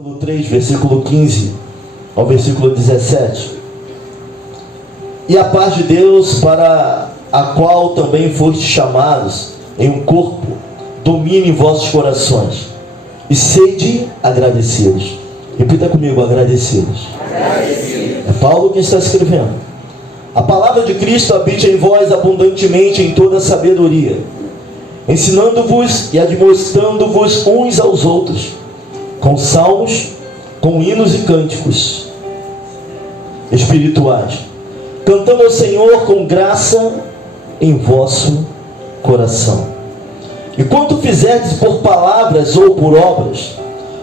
Capítulo 3, versículo 15 ao versículo 17. E a paz de Deus, para a qual também fostes chamados em um corpo, domine em vossos corações, e sede agradecidos. Repita comigo: agradecidos. É Paulo quem está escrevendo. A palavra de Cristo habite em vós abundantemente em toda sabedoria, ensinando-vos e admoestando-vos uns aos outros, com salmos, com hinos e cânticos espirituais, cantando ao Senhor com graça em vosso coração. E quanto fizerdes por palavras ou por obras,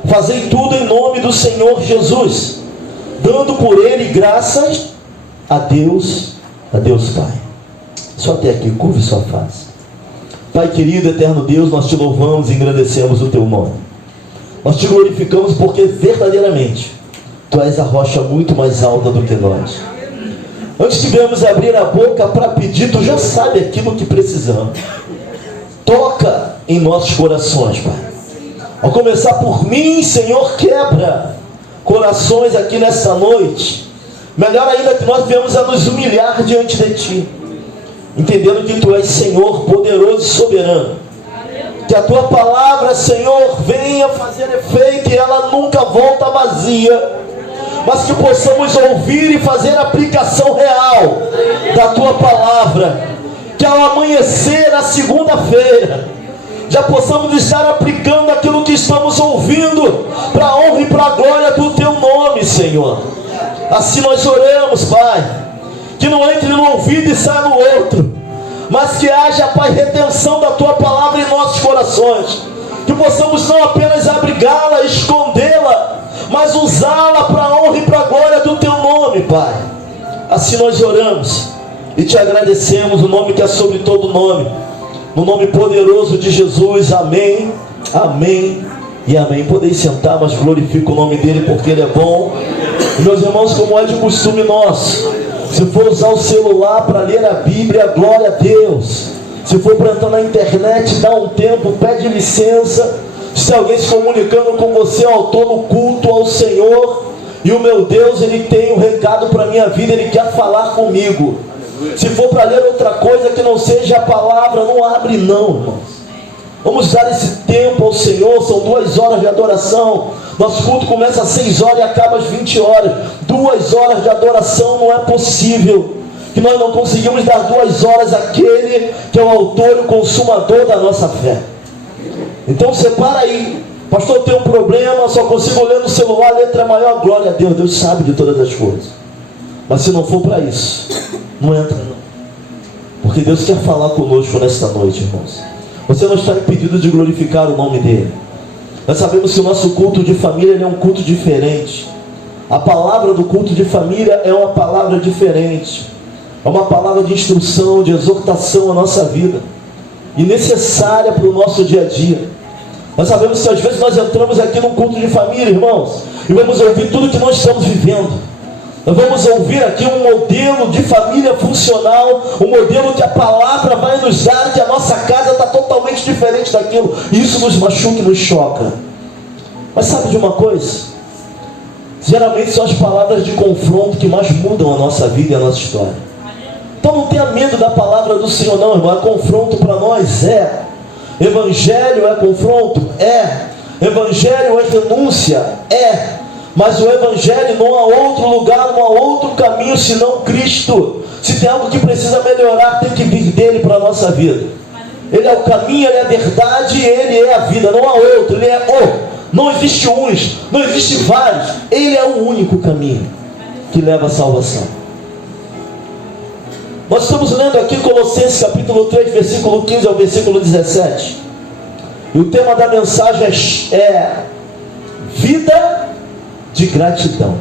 fazei tudo em nome do Senhor Jesus, dando por ele graças a Deus Pai. Só até aqui, curve sua face. Pai querido, eterno Deus, nós te louvamos e engrandecemos o teu nome. Nós te glorificamos porque verdadeiramente tu és a rocha muito mais alta do que nós. Antes que venhamos abrir a boca para pedir, tu já sabe aquilo que precisamos. Toca em nossos corações, Pai. Ao começar por mim, Senhor, quebra corações aqui nessa noite. Melhor ainda que nós venhamos a nos humilhar diante de ti, entendendo que tu és Senhor poderoso e soberano. Que a tua palavra, Senhor, venha fazer efeito e ela nunca volta vazia, mas que possamos ouvir e fazer aplicação real da tua palavra. Que ao amanhecer na segunda-feira já possamos estar aplicando aquilo que estamos ouvindo para a honra e para a glória do teu nome, Senhor. Assim nós oramos, Pai, que não entre no ouvido e saia no outro, mas que haja, Pai, retenção da tua palavra em nossos corações, que possamos não apenas abrigá-la, escondê-la, mas usá-la para a honra e para a glória do teu nome, Pai. Assim nós oramos e te agradecemos, o nome que é sobre todo nome, no nome poderoso de Jesus. Amém, amém e amém. Podeis sentar, mas glorifico o nome dele porque ele é bom. Meus irmãos, como é de costume nosso, se for usar o celular para ler a Bíblia, glória a Deus. Se for para entrar na internet, dá um tempo, pede licença. Se alguém se comunicando com você, eu estou no culto ao Senhor, e o meu Deus, ele tem um recado para a minha vida, ele quer falar comigo. Se for para ler outra coisa que não seja a palavra, não abre não, irmãos. Vamos dar esse tempo ao Senhor. São 2 horas de adoração. Nosso culto começa às 6 horas e acaba às 20 horas. 2 horas de adoração. Não é possível que nós não conseguimos dar 2 horas àquele que é o autor e o consumador da nossa fé. Então separa aí. Pastor, tem um problema, só consigo ler no celular, letra maior. Glória a Deus, Deus sabe de todas as coisas. Mas se não for para isso, não entra não. Porque Deus quer falar conosco nesta noite, irmãos. Você não está impedido de glorificar o nome dele. Nós sabemos que o nosso culto de família ele é um culto diferente. A palavra do culto de família é uma palavra diferente. É uma palavra de instrução, de exortação à nossa vida, e necessária para o nosso dia a dia. Nós sabemos que às vezes nós entramos aqui num culto de família, irmãos, e vamos ouvir tudo que nós estamos vivendo. Nós vamos ouvir aqui um modelo de família funcional, um modelo que a palavra vai nos dar, que a nossa casa está totalmente diferente daquilo, e isso nos machuca e nos choca. Mas sabe de uma coisa? Geralmente são as palavras de confronto que mais mudam a nossa vida e a nossa história. Então não tenha medo da palavra do Senhor não, irmão. É confronto para nós? É. Evangelho é confronto? É. Evangelho é renúncia? É. Mas o Evangelho não há outro lugar, não há outro caminho senão Cristo. Se tem algo que precisa melhorar, tem que vir dele para a nossa vida. Ele é o caminho, ele é a verdade, ele é a vida. Não há outro, ele é o. Não existe uns, não existe vários. Ele é o único caminho que leva à salvação. Nós estamos lendo aqui Colossenses capítulo 3, versículo 15 ao versículo 17. E o tema da mensagem é vida de gratidão.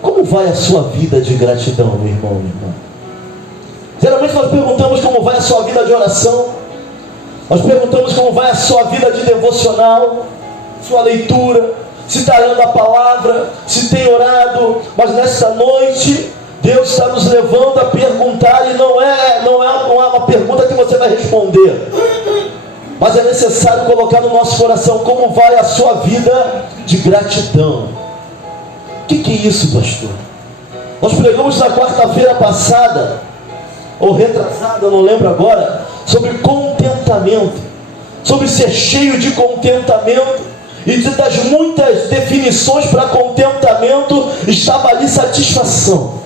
Como vai a sua vida de gratidão, meu irmão, minha irmã? Geralmente nós perguntamos como vai a sua vida de oração. Nós perguntamos como vai a sua vida de devocional, sua leitura, se está lendo a palavra, se tem orado. Mas nesta noite Deus está nos levando a perguntar, e não é uma pergunta que você vai responder, mas é necessário colocar no nosso coração como vai a sua vida de gratidão. O que é isso, pastor? Nós pregamos na quarta-feira passada, ou retrasada, não lembro agora, sobre contentamento, sobre ser cheio de contentamento, e das muitas definições para contentamento estava ali satisfação.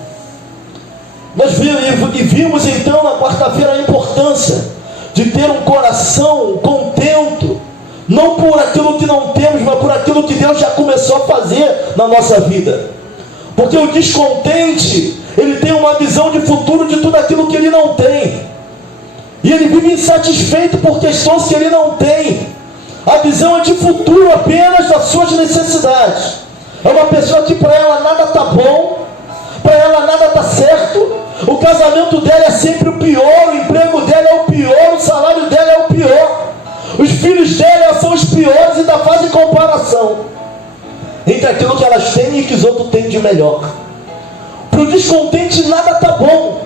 Nós vimos então na quarta-feira a importância de ter um coração contento, não por aquilo que não temos, mas por aquilo que Deus já começou a fazer na nossa vida. Porque o descontente, ele tem uma visão de futuro de tudo aquilo que ele não tem, e ele vive insatisfeito por questões que ele não tem. A visão é de futuro apenas das suas necessidades. É uma pessoa que para ela nada está bom, para ela nada está certo, o casamento dela é sempre o pior, o emprego dela é o pior, o salário dela é o pior, os filhos dela são os piores, e ainda fazem comparação entre aquilo que elas têm e que os outros têm de melhor. Para o descontente nada está bom,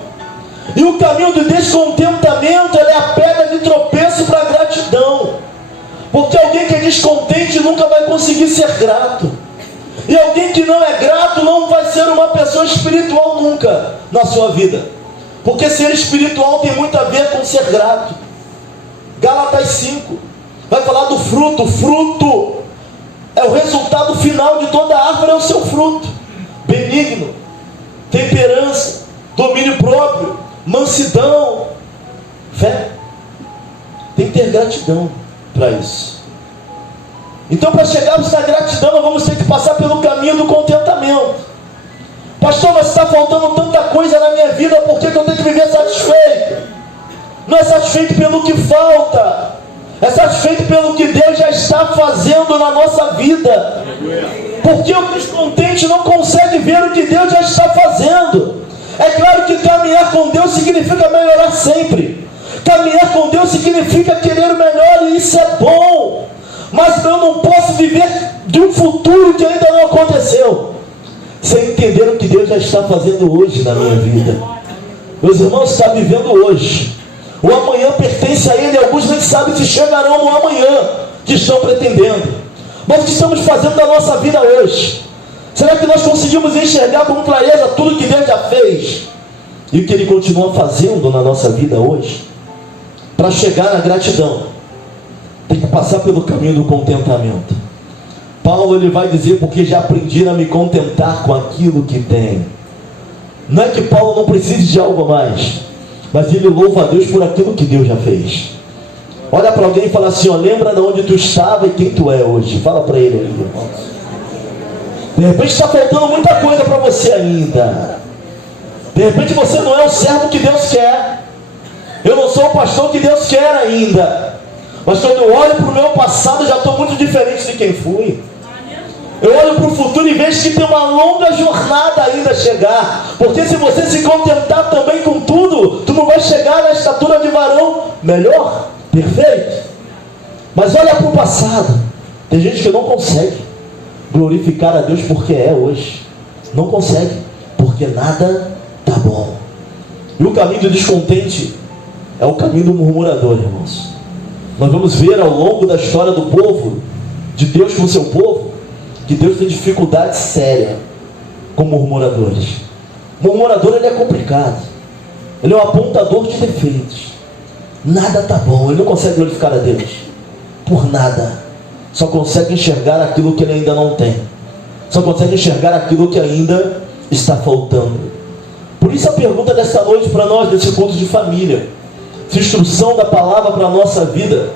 e o caminho do descontentamento é a pedra de tropeço para a gratidão. Porque alguém que é descontente nunca vai conseguir ser grato, e alguém que não é grato não vai ser uma pessoa espiritual nunca na sua vida, porque ser espiritual tem muito a ver com ser grato. Gálatas 5 vai falar do fruto. O fruto é o resultado final de toda árvore, é o seu fruto: benigno, temperança, domínio próprio, mansidão, fé. Tem que ter gratidão para isso. Então, para chegarmos na gratidão, nós vamos ter que passar pelo caminho do contentamento. Pastor, mas está faltando tanta coisa na minha vida, por que eu tenho que viver satisfeito? Não é satisfeito pelo que falta, é satisfeito pelo que Deus já está fazendo na nossa vida. Porque o descontente não consegue ver o que Deus já está fazendo. É claro que caminhar com Deus significa melhorar sempre. Caminhar com Deus significa querer o melhor, e isso é bom. Mas eu não posso viver de um futuro que ainda não aconteceu sem entender o que Deus já está fazendo hoje na minha vida. Meus irmãos, está vivendo hoje. O amanhã pertence a Ele. Alguns nem sabem se chegarão no amanhã que estão pretendendo. Mas o que estamos fazendo na nossa vida hoje? Será que nós conseguimos enxergar com clareza tudo que Deus já fez e o que Ele continua fazendo na nossa vida hoje? Para chegar na gratidão, tem que passar pelo caminho do contentamento. Paulo, ele vai dizer: porque já aprendi a me contentar com aquilo que tenho. Não é que Paulo não precise de algo a mais, mas ele louva a Deus por aquilo que Deus já fez. Olha para alguém e fala assim: ó, lembra de onde tu estava e quem tu é hoje. Fala para ele aí, irmãos. De repente está faltando muita coisa para você ainda. De repente você não é o servo que Deus quer. Eu não sou o pastor que Deus quer ainda. Mas quando eu olho para o meu passado, eu já estou muito diferente de quem fui. Eu olho para o futuro e vejo que tem uma longa jornada ainda a chegar. Porque se você se contentar também com tudo, tu não vai chegar na estatura de varão melhor, perfeito. Mas olha para o passado. Tem gente que não consegue glorificar a Deus porque é hoje. Não consegue, porque nada está bom. E o caminho do descontente é o caminho do murmurador, irmãos. Nós vamos ver ao longo da história do povo, de Deus com o seu povo, que Deus tem dificuldade séria com murmuradores. Murmurador, ele é complicado. Ele é um apontador de defeitos. Nada está bom, ele não consegue glorificar a Deus por nada. Só consegue enxergar aquilo que ele ainda não tem. Só consegue enxergar aquilo que ainda está faltando. Por isso a pergunta desta noite para nós, desse culto de família, essa instrução da palavra para a nossa vida: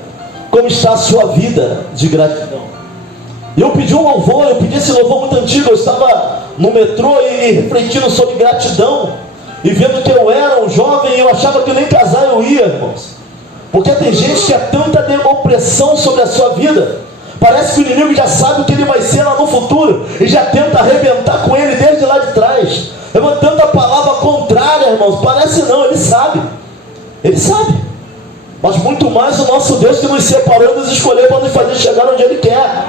como está a sua vida de gratidão? Eu pedi um louvor, eu pedi esse louvor muito antigo. Eu estava no metrô e refletindo sobre gratidão, e vendo que eu era um jovem, eu achava que nem casar eu ia, irmãos. Porque tem gente que é tanta opressão sobre a sua vida, parece que o inimigo já sabe o que ele vai ser lá no futuro, e já tenta arrebentar com ele desde lá de trás, levantando a palavra contrária, irmãos. Parece não, ele sabe. Ele sabe. Mas muito mais o nosso Deus, que nos separou e nos escolheu para nos fazer chegar onde Ele quer.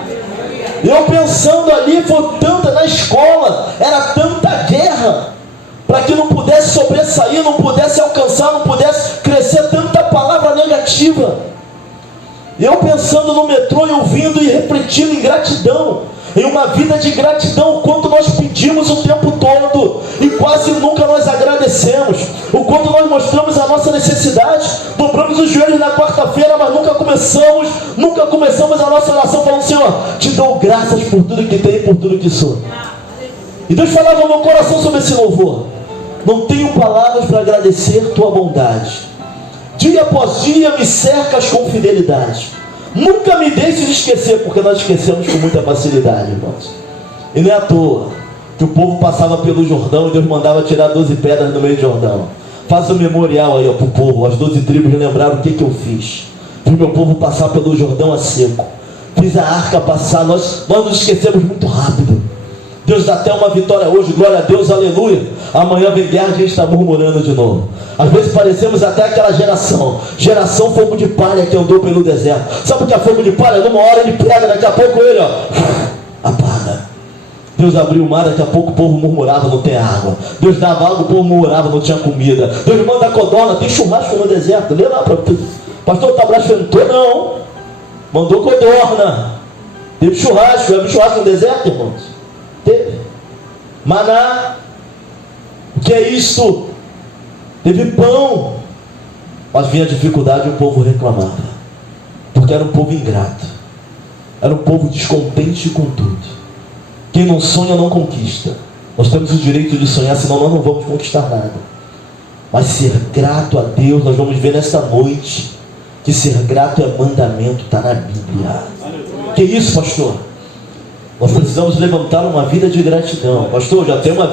E eu pensando ali, foi tanta na escola, era tanta guerra, para que não pudesse sobressair, não pudesse alcançar, não pudesse crescer, tanta palavra negativa. E eu pensando no metrô e ouvindo e refletindo em gratidão, em uma vida de gratidão, o quanto nós pedimos o tempo todo e quase nunca nós agradecemos, o quanto nós mostramos a nossa necessidade, dobramos os joelhos na quarta-feira, mas nunca começamos a nossa oração falando: Senhor, te dou graças por tudo que tenho e por tudo que sou. E Deus falava no meu coração sobre esse louvor: não tenho palavras para agradecer tua bondade, dia após dia me cercas com fidelidade, nunca me deixes esquecer, porque nós esquecemos com muita facilidade, irmãos. E não é à toa que o povo passava pelo Jordão e Deus mandava tirar 12 pedras no meio do Jordão. Faça um memorial aí, ó, para o povo, as 12 tribos lembraram o que eu fiz. Fiz meu povo passar pelo Jordão a seco, fiz a arca passar. Nós nos esquecemos muito rápido. Deus dá até uma vitória hoje, glória a Deus, aleluia. Amanhã vem guerra, a gente está murmurando de novo. Às vezes parecemos até aquela geração fogo de palha que andou pelo deserto. Sabe o que é fogo de palha? Numa hora ele pega, daqui a pouco ele, ó, apaga. Deus abriu o mar, daqui a pouco o povo murmurava: não tem água. Deus dava água, o povo murmurava: não tinha comida. Deus manda a codorna, tem churrasco no deserto. Lê lá para pastor, está blasfemando? Não, mandou codorna. Teve churrasco no deserto, irmãos? Teve. Maná. O que é isto? Teve pão. Mas vinha a dificuldade e o povo reclamava, porque era um povo ingrato, era um povo descontente com tudo. Quem não sonha não conquista. Nós temos o direito de sonhar, senão nós não vamos conquistar nada. Mas ser grato a Deus, nós vamos ver nesta noite que ser grato é mandamento, está na Bíblia. Que isso, pastor? Nós precisamos levantar uma vida de gratidão. Pastor, eu já tenho uma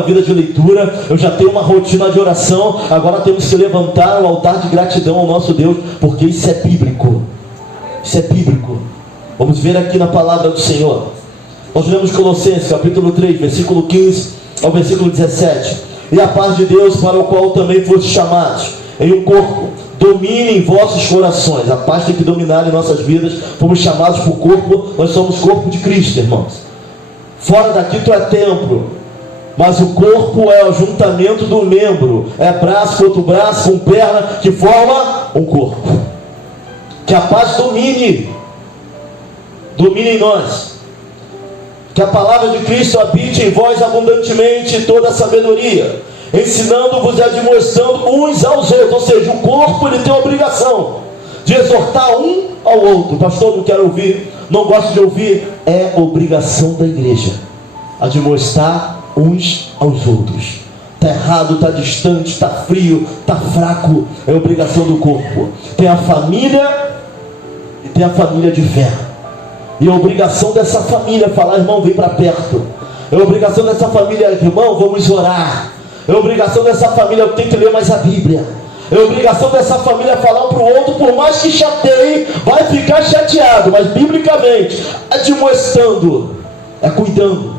vida de leitura, eu já tenho uma rotina de oração, agora temos que levantar o altar de gratidão ao nosso Deus, porque isso é bíblico. Isso é bíblico. Vamos ver aqui na palavra do Senhor. Nós lemos Colossenses capítulo 3, versículo 15 ao versículo 17. E a paz de Deus, para o qual também foste chamados em um corpo, domine em vossos corações. A paz tem que dominar em nossas vidas. Fomos chamados por corpo, nós somos corpo de Cristo, irmãos. Fora daqui tu é templo, mas o corpo é o ajuntamento do membro, é braço com outro braço, com perna, que forma um corpo. Que a paz domine em nós. Que a palavra de Cristo habite em vós abundantemente toda a sabedoria, ensinando-vos e admoestando uns aos outros. Ou seja, o corpo ele tem a obrigação de exortar um ao outro. Pastor, não quero ouvir, não gosto de ouvir. É obrigação da igreja admoestar uns aos outros. Está errado, está distante, está frio, está fraco. É obrigação do corpo. Tem a família e tem a família de fé. E a obrigação dessa família é falar: irmão, vem para perto. É a obrigação dessa família: irmão, vamos orar. É a obrigação dessa família: eu tenho que ler mais a Bíblia. É a obrigação dessa família falar um para o outro, por mais que chateie, vai ficar chateado, mas biblicamente, admoestando, é cuidando,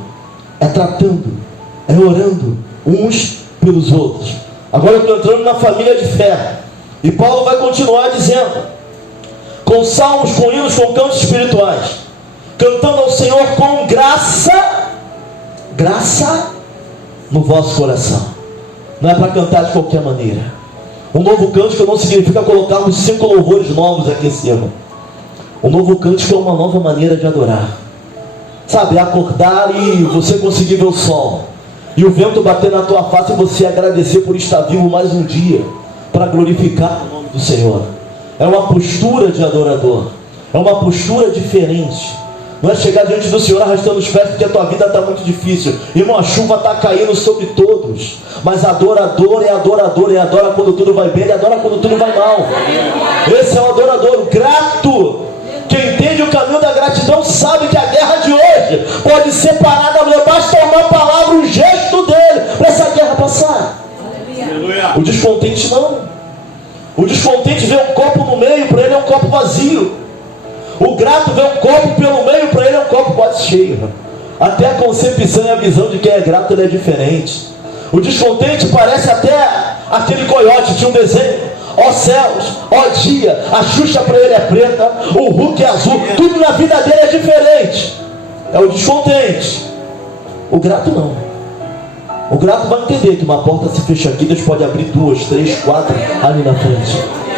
é tratando, é orando uns pelos outros. Agora eu estou entrando na família de fé, e Paulo vai continuar dizendo: com salmos, com hinos, com cantos espirituais, cantando ao Senhor com graça no vosso coração. Não é para cantar de qualquer maneira. Um novo cântico não significa colocarmos 5 louvores novos aqui em cima. Um novo cântico é uma nova maneira de adorar. Sabe, acordar e você conseguir ver o sol, e o vento bater na tua face e você agradecer por estar vivo mais um dia, para glorificar o nome do Senhor. É uma postura de adorador. É uma postura diferente. Não é chegar diante do Senhor arrastando os pés porque a tua vida está muito difícil. Irmão, a chuva está caindo sobre todos. Mas adorador é adorador. Ele adora quando tudo vai bem, ele adora quando tudo vai mal. Esse é o adorador, o grato. Quem entende o caminho da gratidão sabe que a guerra de hoje pode ser parada. Basta uma palavra, um gesto dele para essa guerra passar. O descontente não. O descontente vê um copo no meio, para ele é um copo vazio. O grato vê um copo pelo meio, para ele é um copo quase cheio. Até a concepção e a visão de quem é grato ele é diferente. O descontente parece até aquele coiote, tinha um desenho: ó céus, ó dia, a Xuxa para ele é preta, o Hulk é azul, tudo na vida dele é diferente. É o descontente. O grato não. O grato vai entender que uma porta se fecha aqui, Deus pode abrir 2, 3, 4 ali na frente.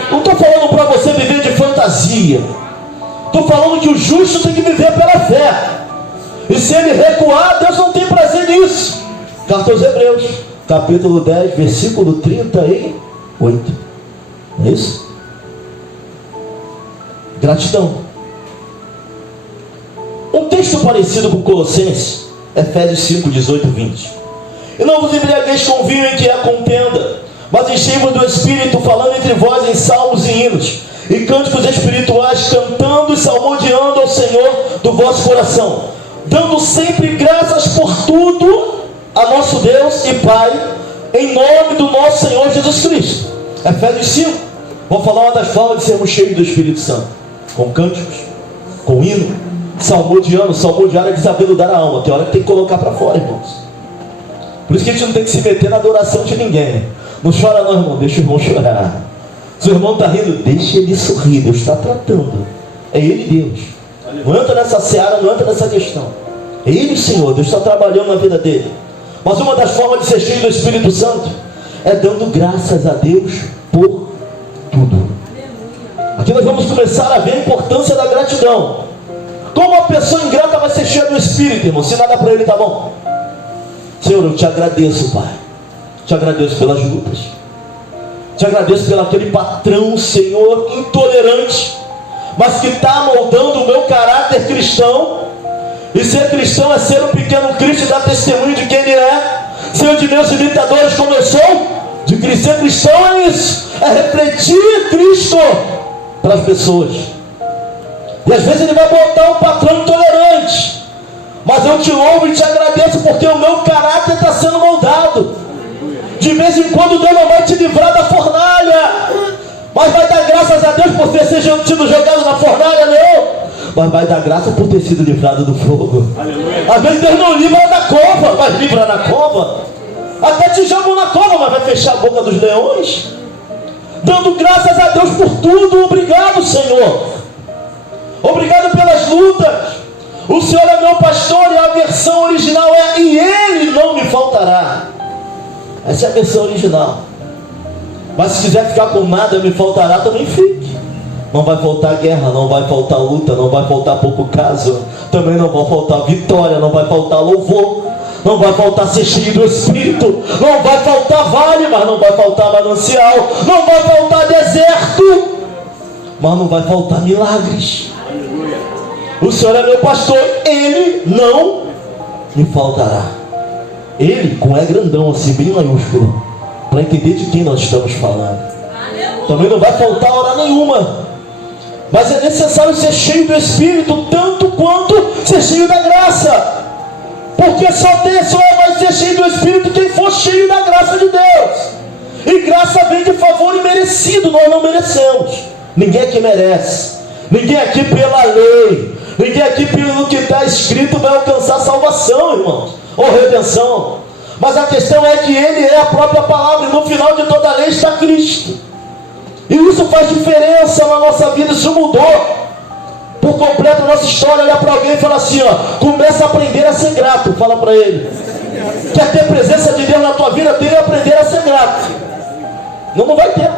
Não estou falando para você viver de fantasia. apostasia. Estou falando que o justo tem que viver pela fé. E se ele recuar, Deus não tem prazer nisso. Carta aos Hebreus, capítulo 10, versículo 38. Não é isso? Gratidão. Um texto parecido com Colossenses, Efésios 5, 18 e 20. E não vos embriagueis com vinho em que há contenda, mas enchei-vos do Espírito, falando entre vós em salmos e hinos, e cânticos espirituais, cantando e salmodiando ao Senhor do vosso coração, dando sempre graças por tudo a nosso Deus e Pai, em nome do nosso Senhor Jesus Cristo. Efésios 5. Vou falar uma das formas de sermos cheios do Espírito Santo: com cânticos, com hino, salmodiando. Salmodiar é desaveludar a alma. Tem hora que tem que colocar para fora, irmãos. Por isso que a gente não tem que se meter na adoração de ninguém. Não chora não, irmão, deixa o irmão chorar. Se o irmão está rindo, deixa ele sorrir. Deus está tratando. É ele, Deus. Não entra nessa seara, não entra nessa questão. É ele, o Senhor. Deus está trabalhando na vida dele. Mas uma das formas de ser cheio do Espírito Santo é dando graças a Deus por tudo. Aqui nós vamos começar a ver a importância da gratidão. Como uma pessoa ingrata vai ser cheia do Espírito, irmão? Se nada para ele tá bom. Senhor, eu te agradeço, Pai. Te agradeço pelas lutas. Te agradeço pelo aquele patrão, Senhor, intolerante, mas que está moldando o meu caráter cristão. E ser cristão é ser um pequeno Cristo e dar testemunho de quem Ele é. Ser de meus imitadores como eu sou. De ser cristão é isso. É refletir Cristo para as pessoas. E às vezes Ele vai botar um patrão intolerante. Mas eu te louvo e te agradeço porque o meu caráter está sendo moldado. De vez em quando Deus não vai te livrar da fornalha, mas vai dar graças a Deus por ter sido jogado na fornalha, não. Mas vai dar graça por ter sido livrado do fogo. Aleluia. Às vezes Deus não livra da cova, mas livra na cova. Até te jogam na cova, mas vai fechar a boca dos leões. Dando graças a Deus por tudo. Obrigado, Senhor. Obrigado pelas lutas. O Senhor é meu pastor, e a versão original é: e Ele não me faltará. Essa é a versão original. Mas se quiser ficar com nada me faltará, também fique. Não vai faltar guerra, não vai faltar luta, não vai faltar pouco caso, também não vai faltar vitória, não vai faltar louvor, não vai faltar ser cheio do Espírito, não vai faltar vale, mas não vai faltar manancial, não vai faltar deserto, mas não vai faltar milagres. O Senhor é meu pastor, Ele não me faltará. Ele, com E grandão assim, bem maiúsculo, para entender de quem nós estamos falando. Também não vai faltar hora nenhuma. Mas é necessário ser cheio do Espírito, tanto quanto ser cheio da graça. Porque só vai ser cheio do Espírito quem for cheio da graça de Deus. E graça vem de favor imerecido, nós não merecemos. Ninguém aqui merece. Ninguém aqui pela lei. Ninguém aqui pelo que está escrito vai alcançar salvação, irmãos, ou redenção. Mas a questão é que Ele é a própria palavra, e no final de toda a lei está Cristo. E isso faz diferença na nossa vida. Isso mudou por completo a nossa história. Olha para alguém e fala assim, ó: começa a aprender a ser grato. Fala para ele: quer ter presença de Deus na tua vida, tem que aprender a ser grato. Não vai ter.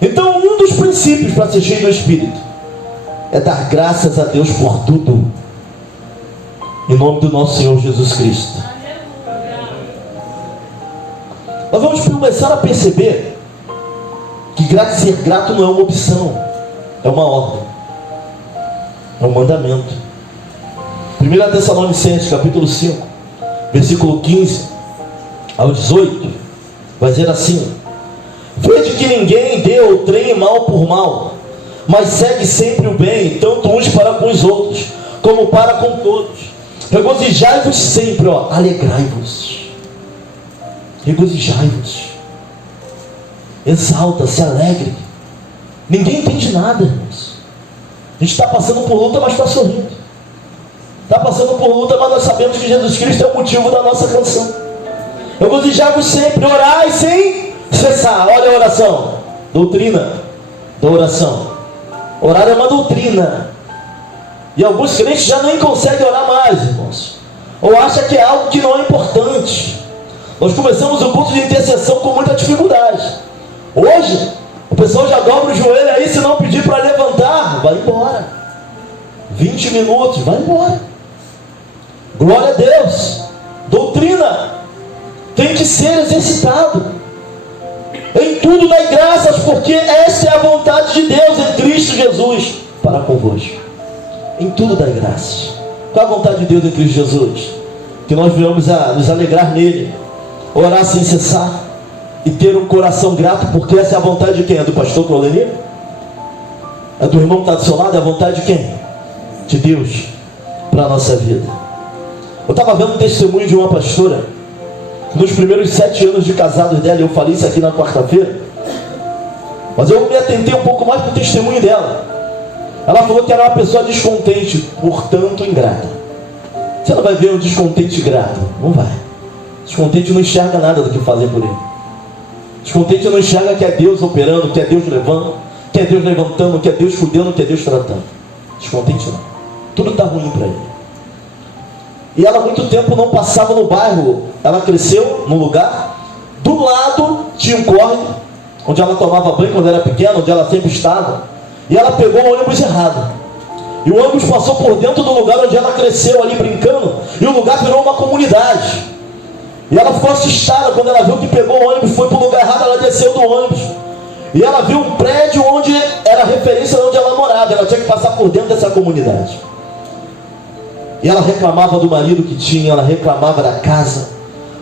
Então um dos princípios para ser cheio do Espírito é dar graças a Deus por tudo, em nome do nosso Senhor Jesus Cristo. Nós vamos começar a perceber que ser grato não é uma opção, é uma ordem, é um mandamento. 1 Tessalonicenses capítulo 5, versículo 15 ao 18, vai dizer assim: vede que ninguém dê ou treine mal por mal, mas segue sempre o bem, tanto uns para com os outros, como para com todos. Regozijai-vos sempre, alegrai-vos. Regozijai-vos. Exalta, se alegre. Ninguém entende nada, irmãos. A gente está passando por luta, mas está sorrindo. Está passando por luta, mas nós sabemos que Jesus Cristo é o motivo da nossa canção. Regozijai-vos sempre, orai sem cessar. Olha a oração, doutrina da oração. Orar é uma doutrina. E alguns crentes já nem conseguem orar mais, irmãos, ou acham que é algo que não é importante. Nós começamos o culto de intercessão com muita dificuldade. Hoje, o pessoal já dobra o joelho aí, se não pedir para levantar, vai embora. 20 minutos, vai embora. Glória a Deus. Doutrina tem que ser exercitado. Em tudo dai graças, porque essa é a vontade de Deus em Cristo Jesus para convosco. Em tudo dai graças. Qual é a vontade de Deus em Cristo Jesus? Que nós venhamos a nos alegrar nele, orar sem cessar e ter um coração grato, porque essa é a vontade de quem? É do pastor Claudemir? É do irmão que está do seu lado? É a vontade de quem? De Deus para a nossa vida. Eu estava vendo um testemunho de uma pastora, nos primeiros 7 anos de casados dela. Eu falei isso aqui na quarta-feira, mas eu me atentei um pouco mais para o testemunho dela. Ela falou que era uma pessoa descontente, portanto ingrata. Você não vai ver um descontente grato, não vai. Descontente não enxerga nada do que fazer por ele. Descontente não enxerga que é Deus operando, que é Deus levando, que é Deus levantando, que é Deus cuidando, que é Deus tratando. Descontente não. Tudo está ruim para ele. E ela há muito tempo não passava no bairro. Ela cresceu num lugar, do lado tinha um córrego, onde ela tomava banho quando era pequena, onde ela sempre estava. E ela pegou o ônibus errado. E o ônibus passou por dentro do lugar onde ela cresceu ali brincando. E o lugar virou uma comunidade. E ela ficou assustada quando ela viu que pegou o ônibus, foi para o lugar errado. Ela desceu do ônibus. E ela viu um prédio onde era a referência de onde ela morava. Ela tinha que passar por dentro dessa comunidade. E ela reclamava do marido que tinha, ela reclamava da casa.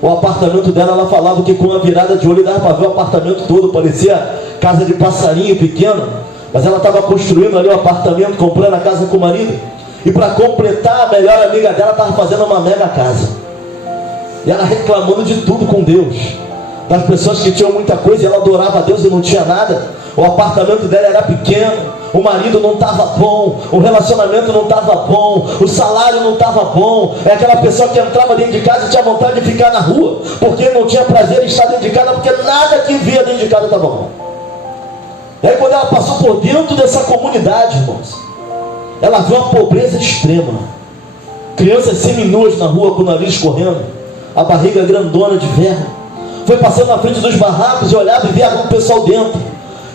O apartamento dela, ela falava que com a virada de olho dava para ver o apartamento todo, parecia casa de passarinho pequeno. Mas ela estava construindo ali o apartamento, comprando a casa com o marido. E para completar, a melhor amiga dela estava fazendo uma mega casa. E ela reclamando de tudo com Deus. Das pessoas que tinham muita coisa, e ela adorava a Deus e não tinha nada. O apartamento dela era pequeno. O marido não estava bom, o relacionamento não estava bom, o salário não estava bom. É aquela pessoa que entrava dentro de casa e tinha vontade de ficar na rua, porque não tinha prazer em estar dentro de casa, porque nada que via dentro de casa estava bom. E aí quando ela passou por dentro dessa comunidade, irmãos, ela viu uma pobreza extrema. Crianças seminuas na rua com o nariz correndo, a barriga grandona de verme. Foi passando na frente dos barracos e olhava e via o pessoal dentro.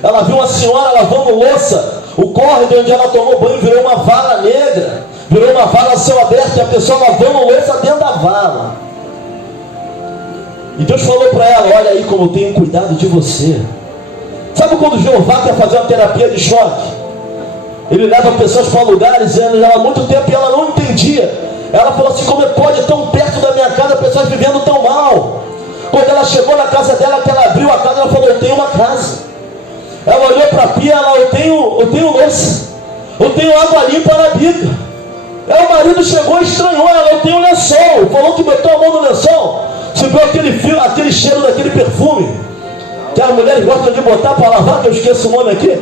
Ela viu uma senhora lavando louça. O córrego onde ela tomou banho virou uma vala negra, virou uma vala a céu aberto, e a pessoa lavando louça dentro da vala. E Deus falou para ela: olha aí como eu tenho cuidado de você. Sabe quando Jeová quer fazer uma terapia de choque? Ele leva pessoas para lugares, ela há muito tempo e ela não entendia. Ela falou assim: como pode tão perto da minha casa pessoas vivendo tão mal? Quando ela chegou na casa dela, que ela abriu a casa, ela falou: eu tenho uma casa. Ela olhou para a pia, eu tenho louça, eu tenho água limpa na bica. Aí o marido chegou e estranhou ela: eu tenho lençol. Falou que botou a mão no lençol, subiu aquele cheiro daquele perfume que as mulheres gostam de botar para lavar, que eu esqueço o nome aqui.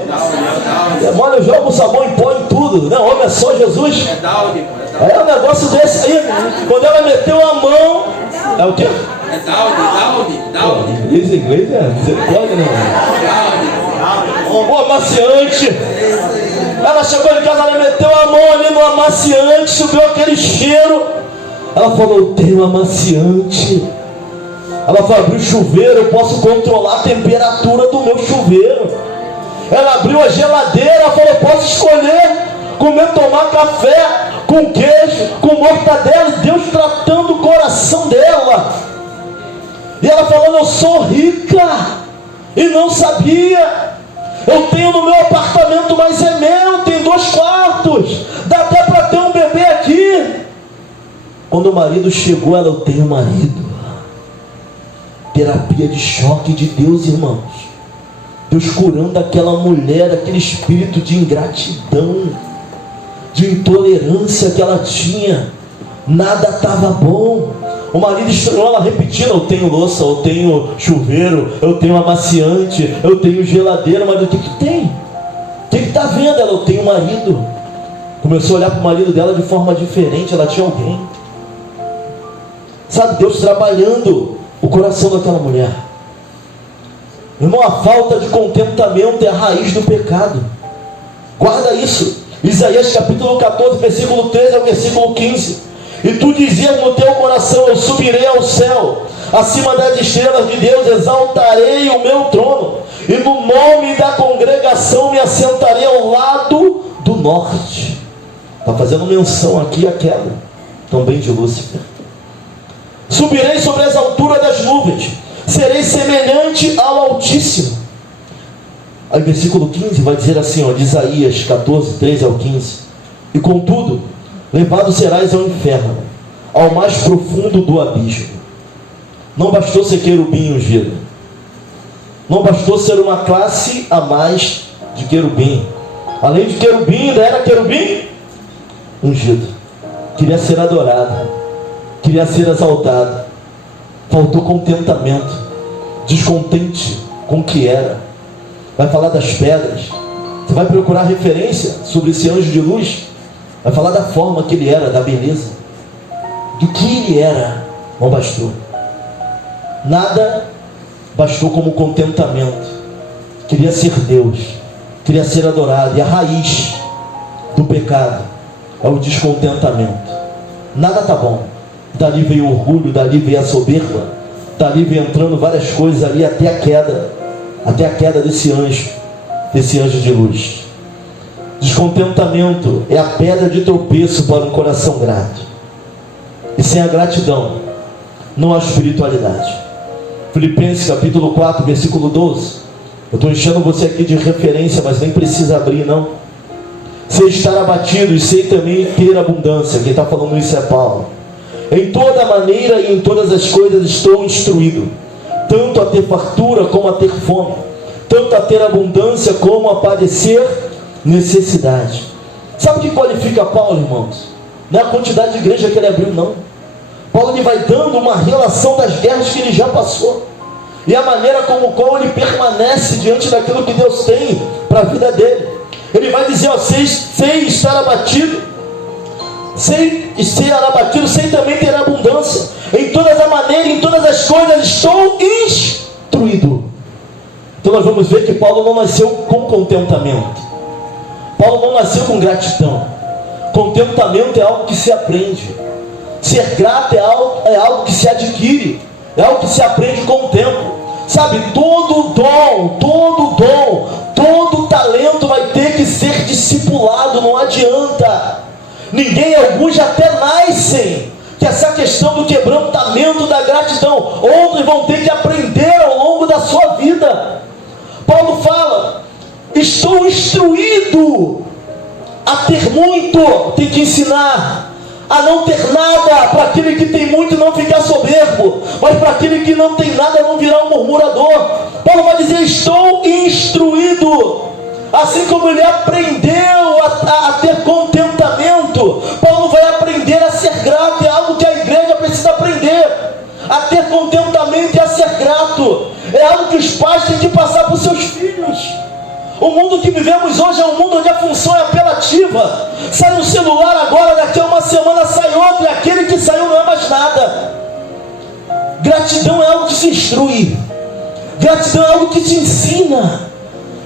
Mano, eu jogo sabão em pó em tudo. Não, homem, é só Jesus. É um negócio desse aí. Quando ela meteu a mão, é o quê? É Daudi. Inglês você pode, né? Um amaciante. Ela chegou em casa, ela meteu a mão ali no amaciante, subiu aquele cheiro. Ela falou: eu tenho amaciante. Ela falou: abriu o chuveiro, eu posso controlar a temperatura do meu chuveiro. Ela abriu a geladeira, ela falou: posso escolher tomar café com queijo, com mortadela. E Deus tratando o coração dela. E ela falando: eu sou rica e não sabia. Eu tenho no meu apartamento, mas é meu, tem 2 quartos, dá até para ter um bebê aqui. Quando o marido chegou, ela: eu tenho marido. Terapia de choque de Deus, irmãos. Deus curando aquela mulher, aquele espírito de ingratidão, de intolerância que ela tinha. Nada estava bom. O marido estranhou ela repetindo: eu tenho louça, eu tenho chuveiro, eu tenho amaciante, eu tenho geladeira. Mas o que tem? O que está vendo? Ela: eu tenho marido. Começou a olhar para o marido dela de forma diferente. Ela tinha alguém. Sabe, Deus trabalhando o coração daquela mulher. Irmão, a falta de contentamento é a raiz do pecado. Guarda isso. Isaías capítulo 14, versículo 13 ao versículo 15. E tu dizias no teu coração: eu subirei ao céu, acima das estrelas de Deus exaltarei o meu trono, e no nome da congregação me assentarei ao lado do norte. Está fazendo menção aqui à queda também de Lúcifer. Subirei sobre as alturas das nuvens, serei semelhante ao Altíssimo. Aí versículo 15 vai dizer assim, ó, de Isaías 14, 13 ao 15: e contudo, levado serás ao inferno, ao mais profundo do abismo. Não bastou ser querubim ungido, não bastou ser uma classe a mais de querubim. Além de querubim, ainda era querubim ungido. Queria ser adorado, queria ser exaltado. Faltou contentamento, descontente com o que era. Vai falar das pedras. Você vai procurar referência sobre esse anjo de luz. Vai falar da forma que ele era, da beleza, do que ele era. Não bastou. Nada bastou como contentamento. Queria ser Deus, queria ser adorado. E a raiz do pecado é o descontentamento. Nada tá bom. Dali veio o orgulho, dali veio a soberba, dali veio entrando várias coisas ali até a queda desse anjo de luz. Descontentamento é a pedra de tropeço para um coração grato. E sem a gratidão não há espiritualidade. Filipenses capítulo 4, versículo 12. Eu estou enchendo você aqui de referência, mas nem precisa abrir não. Sei estar abatido e sei também ter abundância. Quem está falando isso é Paulo. Em toda maneira e em todas as coisas estou instruído, tanto a ter fartura como a ter fome, tanto a ter abundância como a padecer necessidade. Sabe o que qualifica Paulo, irmãos? Não é a quantidade de igreja que ele abriu, não. Paulo ele vai dando uma relação das guerras que ele já passou, e a maneira como qual ele permanece diante daquilo que Deus tem para a vida dele. Ele vai dizer, ó, sei estar abatido, sem também ter abundância. Em todas as maneiras, em todas as coisas estou instruído. Então nós vamos ver que Paulo não nasceu com contentamento. Paulo não nasceu com gratidão. Contentamento é algo que se aprende. Ser grato é algo que se adquire, é algo que se aprende com o tempo. Sabe, todo talento vai ter que ser discipulado, não adianta. Alguns até nascem, que essa questão do quebrantamento da gratidão, outros vão ter que aprender ao longo da sua vida. Paulo fala, estou instruído a ter muito, tem que ensinar a não ter nada, para aquele que tem muito não ficar soberbo, mas para aquele que não tem nada não virar um murmurador. Paulo vai dizer, estou instruído. Assim como ele aprendeu a ter contentamento, Paulo vai aprender a ser grato. É algo que a igreja precisa aprender, a ter contentamento e a ser grato. É algo que os pais têm que passar para os seus filhos. O mundo que vivemos hoje é um mundo onde a função é apelativa. Sai um celular agora, daqui a uma semana sai outro, e aquele que saiu não é mais nada. Gratidão é algo que se instrui, gratidão é algo que te ensina.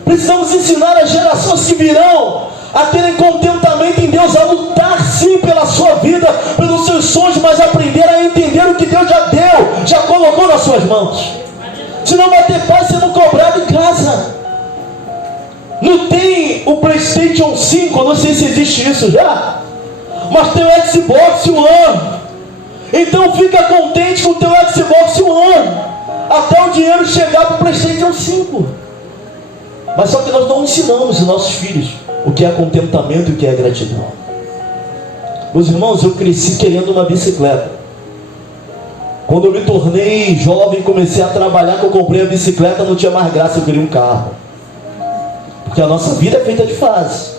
Precisamos ensinar as gerações que virão a terem contentamento em Deus, a lutar sim pela sua vida, pelos seus sonhos, mas aprender a entender o que Deus já deu, já colocou nas suas mãos. Se não vai ter paz sendo cobrado em casa. Não tem o PlayStation 5, eu não sei se existe isso já, mas tem o Xbox One. Então fica contente com o teu Xbox One até o dinheiro chegar para o PlayStation 5. Mas só que nós não ensinamos os nossos filhos o que é contentamento e o que é gratidão. Meus irmãos, eu cresci querendo uma bicicleta. Quando eu me tornei jovem, comecei a trabalhar, que eu comprei a bicicleta, não tinha mais graça, eu queria um carro. Porque a nossa vida é feita de fase.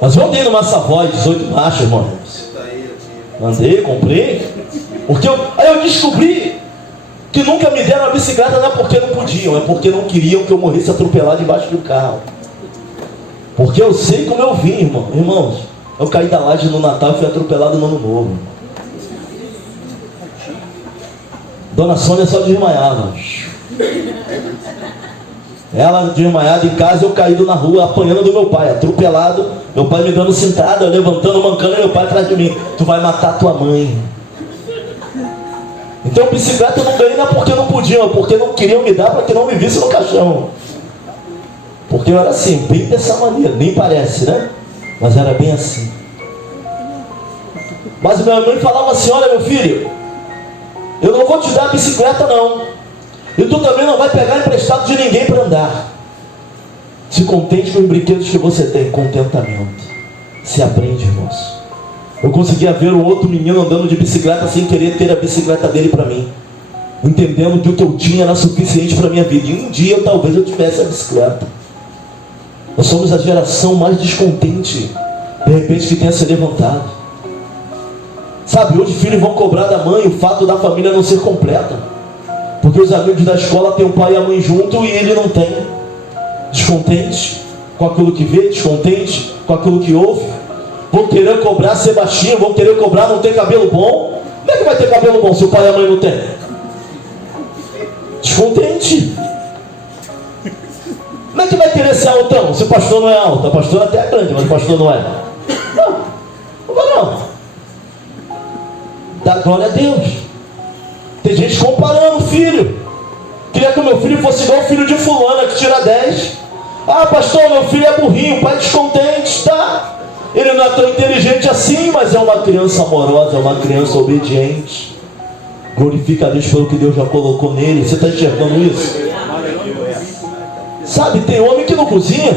Mas eu andei numa Savoy 18 marchas, irmão. Andei, comprei. Aí eu descobri que nunca me deram a bicicleta, não é porque não podiam, é porque não queriam que eu morresse atropelado debaixo do carro. Porque eu sei como eu vim, irmãos. Eu caí da laje no Natal e fui atropelado no Ano Novo. Dona Sônia só desmaiava. Ela desmaiada em casa, eu caído na rua, apanhando do meu pai, atropelado. Meu pai me dando cintada, eu levantando, mancando, e meu pai atrás de mim. Tu vai matar tua mãe. Então bicicleta eu não ganhei não é porque não podiam, porque não queriam me dar para que não me visse no caixão. Porque eu era assim, bem dessa maneira, nem parece, né? Mas era bem assim. Mas minha mãe falava assim: olha meu filho, eu não vou te dar a bicicleta não, e tu também não vai pegar emprestado de ninguém para andar. Se contente com os brinquedos que você tem. Contentamento se aprende, irmãos. Eu conseguia ver o outro menino andando de bicicleta sem querer ter a bicicleta dele para mim, entendendo que o que eu tinha era suficiente para a minha vida. E um dia talvez eu tivesse a bicicleta. Nós somos a geração mais descontente, de repente, que tenha se levantado. Sabe, hoje filhos vão cobrar da mãe o fato da família não ser completa, porque os amigos da escola têm o pai e a mãe junto e ele não tem. Descontente com aquilo que vê, descontente com aquilo que ouve. Vão querer cobrar ser baixinho, vão querer cobrar não ter cabelo bom. Como é que vai ter cabelo bom se o pai e a mãe não tem? Descontente. Como é que vai querer ser altão se o pastor não é alto? A pastora até é grande, mas o pastor não é. Não vai não. Dá glória a Deus. Tem gente comparando o filho. Queria que o meu filho fosse igual o filho de fulana que tira 10. Ah, pastor, meu filho é burrinho, pai descontente, tá? Ele não é tão inteligente assim, mas é uma criança amorosa, é uma criança obediente. Glorifica a Deus pelo que Deus já colocou nele. Você está enxergando isso? Sabe, tem homem que não cozinha.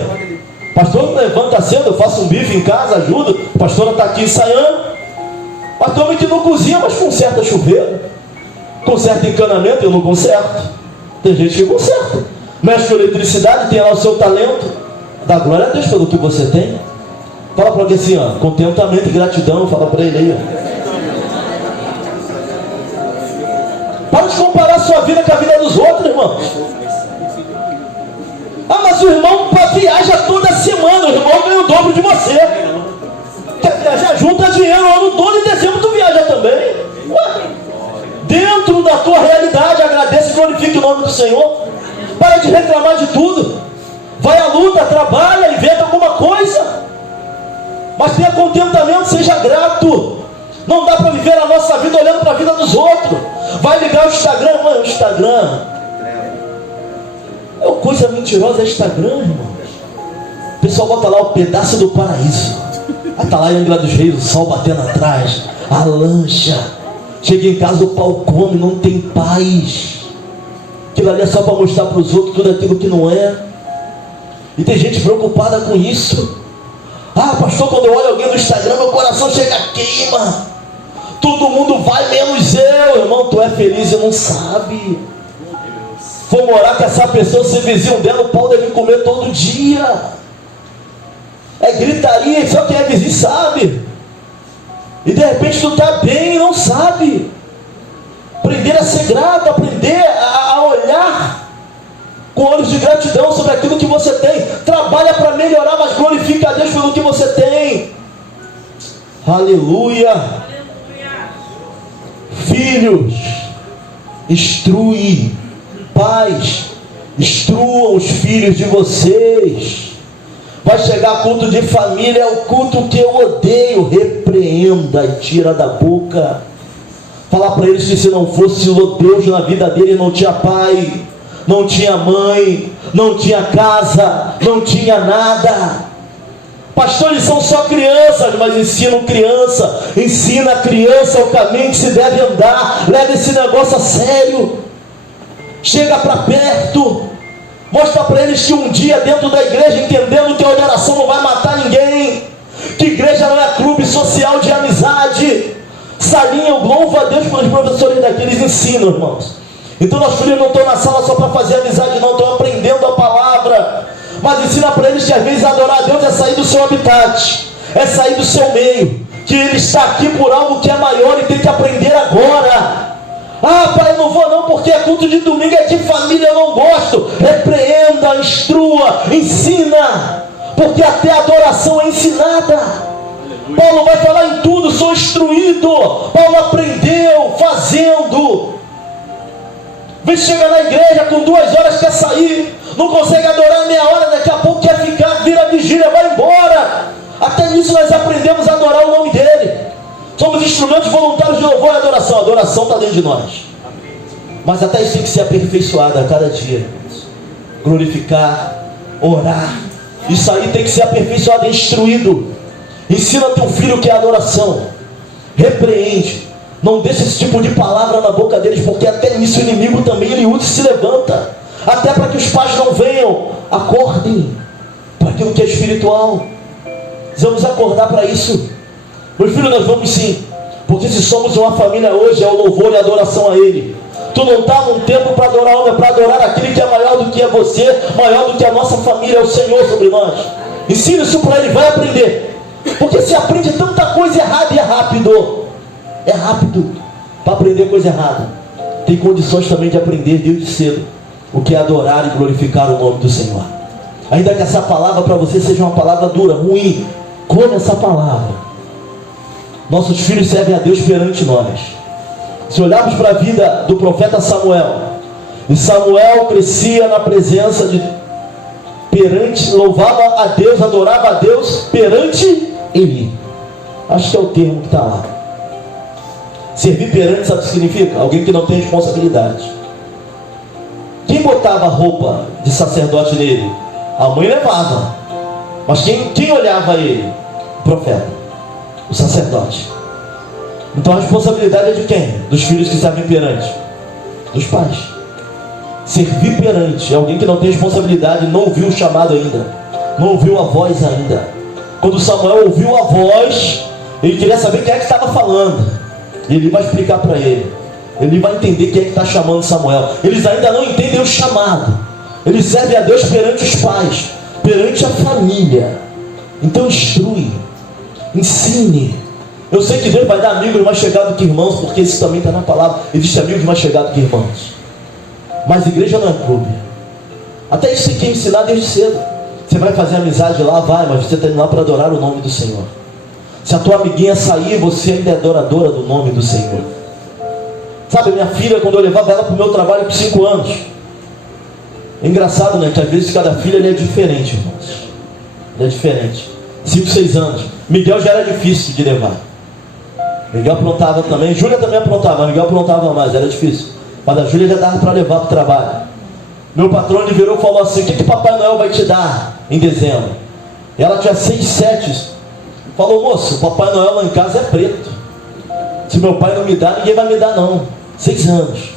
Pastor, levanta cedo, eu faço um bife em casa, ajuda. A pastora está aqui ensaiando. Mas tem homem que não cozinha, mas conserta chuveiro, conserta encanamento. Eu não conserto. Tem gente que conserta. Mexe com eletricidade, tem lá o seu talento. Dá glória a Deus pelo que você tem. Fala para alguém assim, ó, contentamento e gratidão. Fala para ele aí, ó. Para de comparar a sua vida com a vida dos outros, irmãos. Ah, mas o irmão viaja toda semana, o irmão ganha o dobro de você. Quer viajar? Junta dinheiro o ano todo, em dezembro tu viaja também. Ué? Dentro da tua realidade, agradece e glorifique o nome do Senhor. Para de reclamar de tudo. Vai à luta, trabalha, inventa alguma coisa. Mas tenha contentamento, seja grato. Não dá para viver a nossa vida olhando para a vida dos outros. Vai ligar o Instagram, mano, o Instagram é uma coisa mentirosa, é Instagram, irmãos. O pessoal bota lá o pedaço do paraíso. Aí tá lá em Angra dos Reis, o sol batendo atrás, a lancha. Chega em casa, o pau come, não tem paz. Aquilo ali é só para mostrar para os outros tudo aquilo que não é. E tem gente preocupada com isso. Ah, pastor, quando eu olho alguém no Instagram, meu coração chega a queima. Todo mundo vai, menos eu. Irmão, tu é feliz e não sabe. For morar com essa pessoa, ser vizinho dela, o pau deve comer todo dia. É gritaria, só quem é vizinho sabe. E de repente tu está bem e não sabe. Aprender a ser grato, aprender a olhar com olhos de gratidão sobre aquilo que você tem. Trabalha para melhorar, mas glorifica a Deus pelo que você tem. Aleluia. Filhos, instrui. Pais, instruam os filhos de vocês. Vai chegar culto de família, é o culto que eu odeio. Repreenda e tira da boca. Falar para eles que se não fosse o Deus na vida dele, não tinha pai, não tinha mãe, não tinha casa, não tinha nada. Pastores são só crianças, mas ensinam criança. Ensina a criança o caminho que se deve andar. Leva esse negócio a sério. Chega para perto, mostra para eles que um dia dentro da igreja, entendendo que a oração não vai matar ninguém, que igreja não é clube social de amizade. Salinha, louva a Deus pelos professores daqui, eles ensinam, irmãos. Então nossos filhos não estão na sala só para fazer amizade, não, estão aprendendo a palavra. Mas ensina para eles que às vezes adorar a Deus é sair do seu habitat, é sair do seu meio, que ele está aqui por algo que é maior e tem que aprender agora. Ah, pai, eu não vou não, porque é culto de domingo, é de família, eu não gosto. Repreenda, instrua, ensina, porque até a adoração é ensinada. Paulo vai falar em tudo, sou instruído. Paulo aprendeu fazendo. Vem chegar na igreja com 2 horas, quer sair, não consegue adorar meia hora, daqui a pouco quer ficar, vira vigília, vai embora. Até nisso nós aprendemos a adorar o nome dele. Somos instrumentos voluntários de louvor e adoração. A adoração está dentro de nós. Mas até isso tem que ser aperfeiçoado a cada dia. Glorificar, orar. Isso aí tem que ser aperfeiçoado, instruído. Ensina teu filho o que é adoração. Repreende. Não deixa esse tipo de palavra na boca deles, porque até nisso o inimigo também ele usa e se levanta. Até para que os pais não venham. Acordem para aquilo que é espiritual. Vamos acordar para isso. Meus filhos, nós vamos sim. Porque se somos uma família hoje, é o louvor e a adoração a Ele. Tu não está num tempo para adorar homem, é para adorar aquele que é maior do que é você, maior do que a nossa família, é o Senhor sobre nós. Ensina isso para ele, vai aprender. Porque se aprende tanta coisa errada e é rápido. É rápido para aprender coisa errada. Tem condições também de aprender desde cedo o que é adorar e glorificar o nome do Senhor. Ainda que essa palavra para você seja uma palavra dura, ruim, come essa palavra. Nossos filhos servem a Deus perante nós. Se olharmos para a vida do profeta Samuel, e Samuel crescia na presença de perante, louvava a Deus, adorava a Deus perante Ele. Acho que é o termo que está lá. Servir perante, sabe o que significa? Alguém que não tem responsabilidade. Quem botava roupa de sacerdote nele? A mãe levava. Mas quem olhava ele? O profeta, o sacerdote. Então a responsabilidade é de quem? Dos filhos que servem perante? Dos pais. Servir perante é alguém que não tem responsabilidade, não ouviu o chamado ainda, não ouviu a voz ainda. Quando Samuel ouviu a voz, ele queria saber quem é que estava falando. E ele vai explicar para ele. Ele vai entender quem é que está chamando Samuel. Eles ainda não entendem o chamado. Eles servem a Deus perante os pais, perante a família. Então instrui, ensine. Eu sei que Deus vai dar amigos mais chegados que irmãos, porque isso também está na palavra. Existe amigos mais chegados que irmãos. Mas igreja não é clube. Até isso você quer ensinar desde cedo. Você vai fazer amizade lá, vai, mas você está indo lá para adorar o nome do Senhor. Se a tua amiguinha sair, você ainda é adoradora do nome do Senhor. Sabe, minha filha, quando eu levava ela para o meu trabalho com 5 anos, é engraçado, né? Que às vezes cada filha ele é diferente, irmãos. Ele é diferente. 5, 6 anos. Miguel já era difícil de levar. Miguel aprontava também. Júlia também aprontava, mas Miguel aprontava mais, era difícil. Mas a Júlia já dava para levar para o trabalho. Meu patrão ele virou e falou assim: o que Papai Noel vai te dar em dezembro? E ela tinha 6, 7. Falou: moço, o Papai Noel lá em casa é preto. Se meu pai não me dá, ninguém vai me dar não. 6 anos.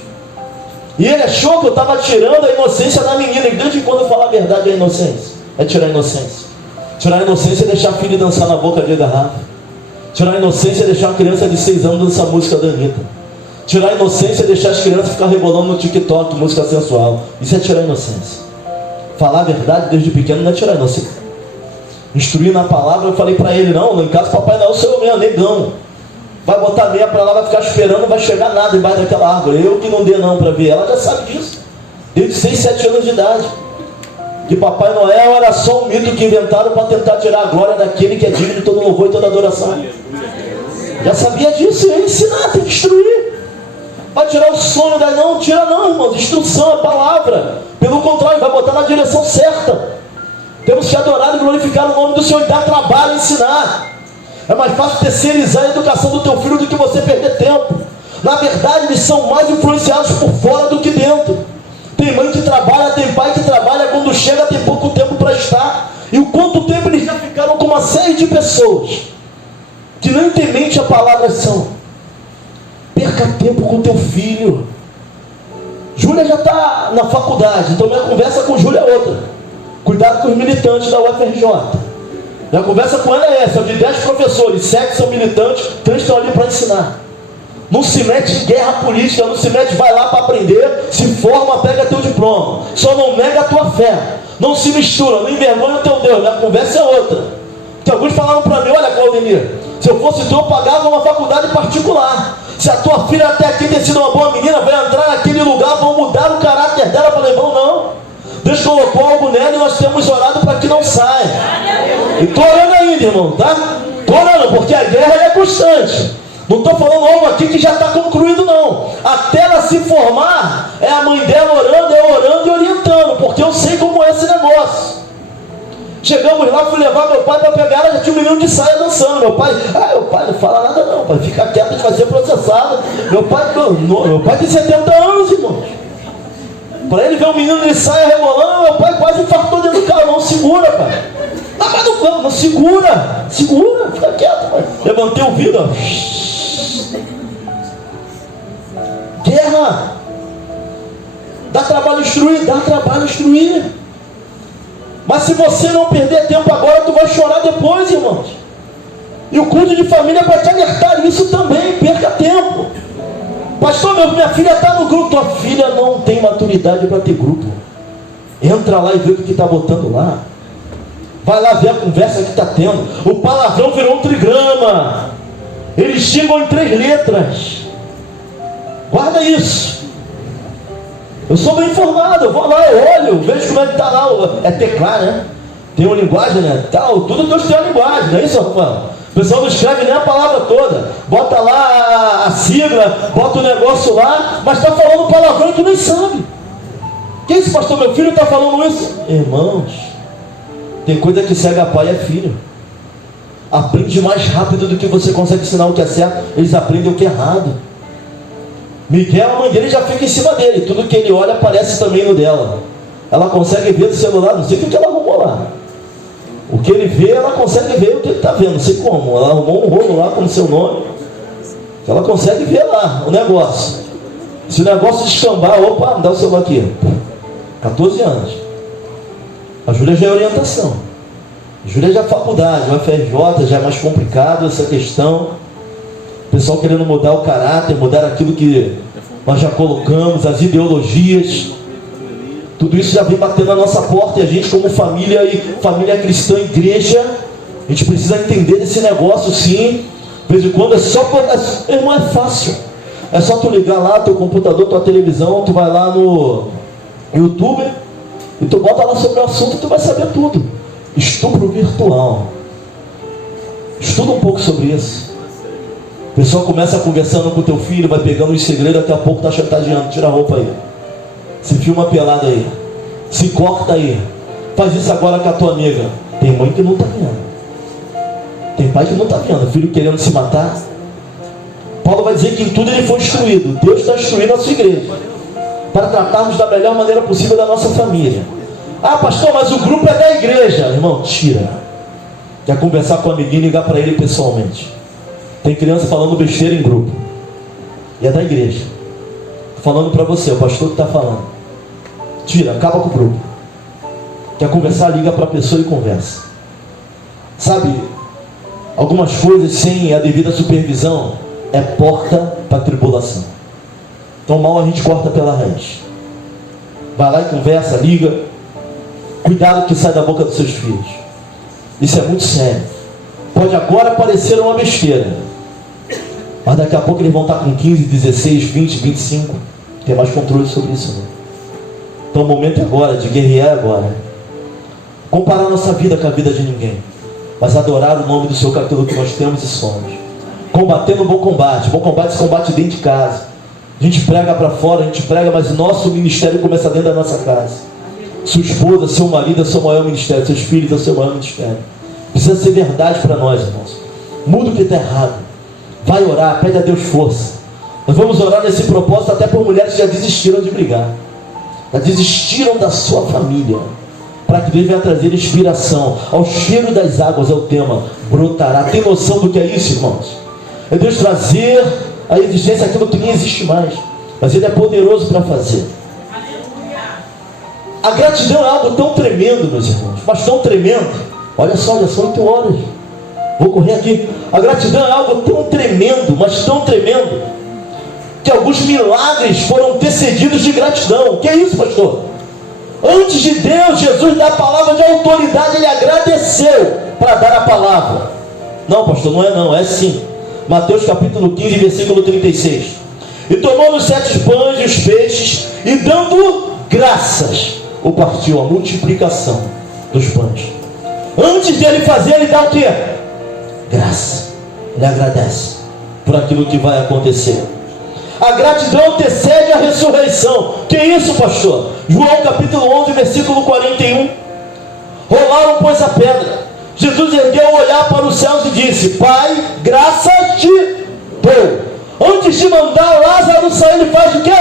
E ele achou que eu estava tirando a inocência da menina. E desde quando eu falo a verdade é inocência? É tirar a inocência. Tirar a inocência é deixar a filha dançar na boca de garrafa. Tirar a inocência é deixar uma criança de 6 anos dançar a música da Anitta. Tirar a inocência é deixar as crianças ficar rebolando no TikTok, música sensual. Isso é tirar a inocência. Falar a verdade desde pequeno não é tirar a inocência. Instruir na palavra, eu falei para ele: não, lá em casa Papai Noel sou eu mesmo, negão. Vai botar meia para lá, vai ficar esperando, não vai chegar nada embaixo daquela árvore. Eu que não dê não para ver. Ela já sabe disso. Desde 6, 7 anos de idade. Que Papai Noel era só um mito que inventaram para tentar tirar a glória daquele que é digno de todo louvor e toda adoração. Já sabia disso, ia ensinar, tem que instruir. Vai tirar o sonho daí? Não, tira não, irmãos. Instrução é palavra. Pelo contrário, vai botar na direção certa. Temos que adorar e glorificar o nome do Senhor e dar trabalho, ensinar. É mais fácil terceirizar a educação do teu filho do que você perder tempo. Na verdade, eles são mais influenciados por fora do que dentro. Tem mãe que trabalha, tem pai que trabalha, quando chega tem pouco tempo para estar. E o quanto tempo eles já ficaram com uma série de pessoas que nem tem mente a palavra são. Perca tempo com teu filho. Júlia já está na faculdade, então minha conversa com Júlia é outra. Cuidado com os militantes da UFRJ. Minha conversa com ela é essa: de 10 professores, 7 são militantes, 3 estão ali para ensinar. Não se mete em guerra política, não se mete, vai lá para aprender, se forma, pega teu diploma. Só não nega a tua fé. Não se mistura, não envergonha o teu Deus. Minha conversa é outra. Que alguns falaram para mim: olha, Claudemir, se eu fosse tu, eu pagava uma faculdade particular. Se a tua filha até aqui tem sido uma boa menina, vai entrar naquele lugar, vão mudar o caráter dela. Eu falei: não. Deus colocou algo nela e nós temos orado para que não saia. E estou orando ainda, irmão, tá? Estou orando, porque a guerra é constante. Não estou falando algo aqui que já está concluído, não. Até ela se formar, é a mãe dela orando, eu orando e orientando, porque eu sei como é esse negócio. Chegamos lá, fui levar meu pai para pegar, já tinha um menino de saia dançando. Meu pai não fala nada não, pai, fica quieto, a gente vai ser processado. Meu pai tem 70 anos, irmãos. Para ele ver um menino de saia rebolando, meu pai quase infartou dentro do carro. Não, segura, pai. Não, segura, fica quieto, pai. Levantei o vidro, ó. Guerra. Dá trabalho instruir. Mas se você não perder tempo agora, tu vai chorar depois, irmãos. E o culto de família é para te alertar isso também. Perca tempo. Pastor, minha filha está no grupo. Tua filha não tem maturidade para ter grupo. Entra lá e vê o que está botando lá. Vai lá ver a conversa que está tendo. O palavrão virou um trigrama. Eles xingam em 3 letras. Guarda isso. Eu sou bem informado, eu vou lá, eu olho, vejo como é que está lá, é teclar, né? Tem uma linguagem, né? Tal, tudo Deus tem uma linguagem, não é isso, Rafael? O pessoal não escreve nem a palavra toda, bota lá a sigla, bota o negócio lá, mas está falando palavrão e tu nem sabe. Que isso, pastor? Meu filho está falando isso? Irmãos, tem coisa que cega pai é filho. Aprende mais rápido do que você consegue ensinar o que é certo, eles aprendem o que é errado. Miguel, a mãe dele já fica em cima dele. Tudo que ele olha aparece também no dela. Ela consegue ver do celular, não sei o que ela arrumou lá. O que ele vê, ela consegue ver o que ele está vendo, não sei como. Ela arrumou um rolo lá com o seu nome. Ela consegue ver lá o negócio. Se o negócio descambar, opa, me dá o celular aqui. 14 anos. A Júlia já é orientação. A Júlia já é faculdade, o FRJ já é mais complicado essa questão. O pessoal querendo mudar o caráter, mudar aquilo que nós já colocamos, as ideologias. Tudo isso já vem batendo na nossa porta e a gente, como família e família cristã, igreja, a gente precisa entender desse negócio, sim. De vez em quando é só... Irmão, é fácil. É só tu ligar lá, teu computador, tua televisão, tu vai lá no YouTube e tu bota lá sobre o assunto e tu vai saber tudo. Estupro virtual. Estuda um pouco sobre isso. O pessoal começa conversando com o teu filho, vai pegando os segredos, daqui a pouco está chantageando. Tira a roupa aí. Se filma pelado aí. Se corta aí. Faz isso agora com a tua amiga. Tem mãe que não está vendo. Tem pai que não está vendo. Filho querendo se matar. Paulo vai dizer que em tudo ele foi instruído. Deus está instruindo a sua igreja. Para tratarmos da melhor maneira possível da nossa família. Ah, pastor, mas o grupo é da igreja. Irmão, tira. Quer conversar com o amiguinho e ligar para ele pessoalmente. Tem criança falando besteira em grupo. E é da igreja. Falando para você, o pastor que está falando. Tira, acaba com o grupo. Quer conversar, liga para a pessoa e conversa. Sabe, algumas coisas sem a devida supervisão é porta para a tribulação. Então mal a gente corta pela raiz. Vai lá e conversa, liga. Cuidado que sai da boca dos seus filhos. Isso é muito sério. Pode agora parecer uma besteira, mas daqui a pouco eles vão estar com 15, 16, 20, 25. Tem mais controle sobre isso, né? Então o momento é agora, de guerrear agora. Comparar nossa vida com a vida de ninguém, mas adorar o nome do Senhor com aquilo que nós temos e somos. Combatendo o bom combate. Bom combate se combate dentro de casa. A gente prega para fora, a gente prega, mas nosso ministério começa dentro da nossa casa. Sua esposa, seu marido é o seu maior ministério. Seus filhos é o seu maior ministério. Precisa ser verdade para nós, irmãos. Muda o que está errado. Vai orar, pede a Deus força. Nós vamos orar nesse propósito até por mulheres que já desistiram de brigar. Já desistiram da sua família. Para que Deus venha trazer inspiração. Ao cheiro das águas é o tema. Brotará. Tem noção do que é isso, irmãos? É Deus trazer à existência aquilo que nem existe mais. Mas Ele é poderoso para fazer. A gratidão é algo tão tremendo, meus irmãos. Mas tão tremendo. Olha só, 8 horas. Vou correr aqui. A gratidão é algo tão tremendo, mas tão tremendo, que alguns milagres foram antecedidos de gratidão. Que é isso, pastor? Antes de Deus, Jesus dar a palavra de autoridade, Ele agradeceu para dar a palavra. Não, pastor, não é não, é sim. Mateus capítulo 15, versículo 36. E tomou os 7 pães e os peixes, e dando graças, o partiu, a multiplicação dos pães. Antes dele fazer, ele dá o quê? Graça. Ele agradece por aquilo que vai acontecer. A gratidão antecede a ressurreição. Que isso, pastor? João capítulo 11, versículo 41. Rolaram, pois, a pedra. Jesus ergueu o olhar para os céus e disse: Pai, graças te dou. Antes de mandar Lázaro sair, ele faz o quê?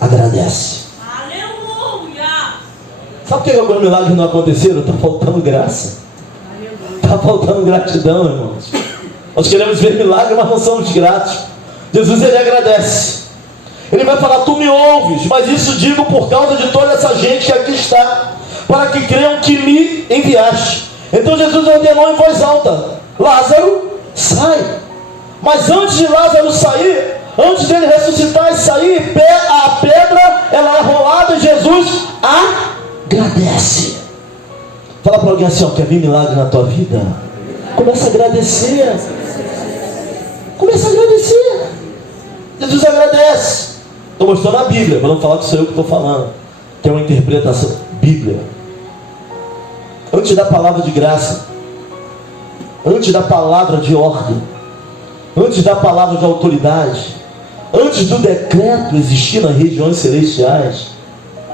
Agradece. Aleluia! Sabe por que alguns milagres não aconteceram? Está faltando graça. Está faltando gratidão, irmãos. Nós queremos ver milagre, mas não somos gratos. Jesus, ele agradece. Ele vai falar: tu me ouves, mas isso digo por causa de toda essa gente que aqui está, para que creiam que me enviaste. Então Jesus ordenou em voz alta: Lázaro, sai. Mas antes de Lázaro sair, antes dele ressuscitar e sair, a pedra, ela é rolada e Jesus agradece. Fala para alguém assim: ó, quer ver milagre na tua vida? Começa a agradecer. Começa a agradecer. Jesus agradece. Estou mostrando a Bíblia, para não falar que sou eu que estou falando, que é uma interpretação. Bíblia. Antes da palavra de graça, antes da palavra de ordem, antes da palavra de autoridade, antes do decreto existir nas regiões celestiais,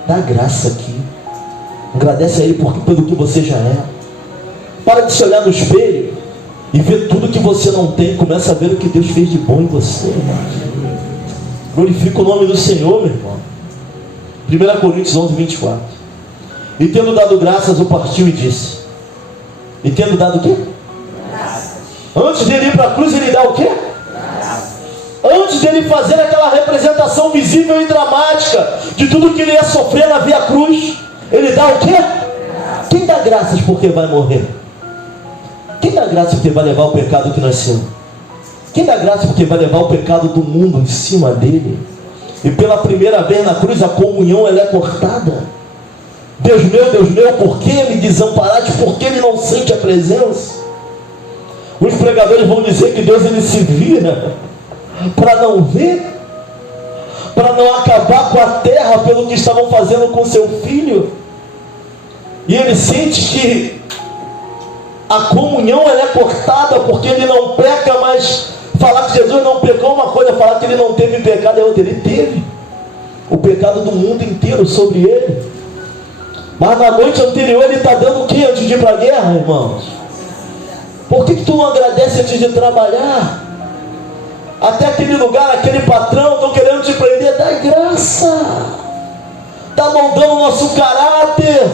dá graça aqui. Agradece a Ele pelo que você já é. Para de se olhar no espelho e ver tudo que você não tem. Começa a ver o que Deus fez de bom em você, irmão. Glorifica o nome do Senhor, meu irmão. 1 Coríntios 11, 24. E tendo dado graças, o partiu e disse. E tendo dado o quê? Graças. Antes dele ir para a cruz, ele dá o quê? Graças. Antes dele fazer aquela representação visível e dramática de tudo que ele ia sofrer na via cruz, ele dá o quê? Graças. Quem dá graças porque vai morrer? Quem dá graças porque vai levar o pecado que nasceu? Quem dá graça porque vai levar o pecado do mundo em cima dele? E pela primeira vez na cruz a comunhão ela é cortada. Deus meu, por que me desamparaste? Por que ele não sente a presença? Os pregadores vão dizer que Deus ele se vira para não ver, para não acabar com a terra pelo que estavam fazendo com seu filho. E ele sente que a comunhão ela é cortada porque ele não peca, mas falar que Jesus não pecou uma coisa, falar que ele não teve pecado é outra. Ele teve o pecado do mundo inteiro sobre ele. Mas na noite anterior ele está dando o que antes de ir para a guerra, irmãos? Por que tu não agradece antes de trabalhar? Até aquele lugar, aquele patrão, estão querendo te prender, dá graça. Está moldando o nosso caráter.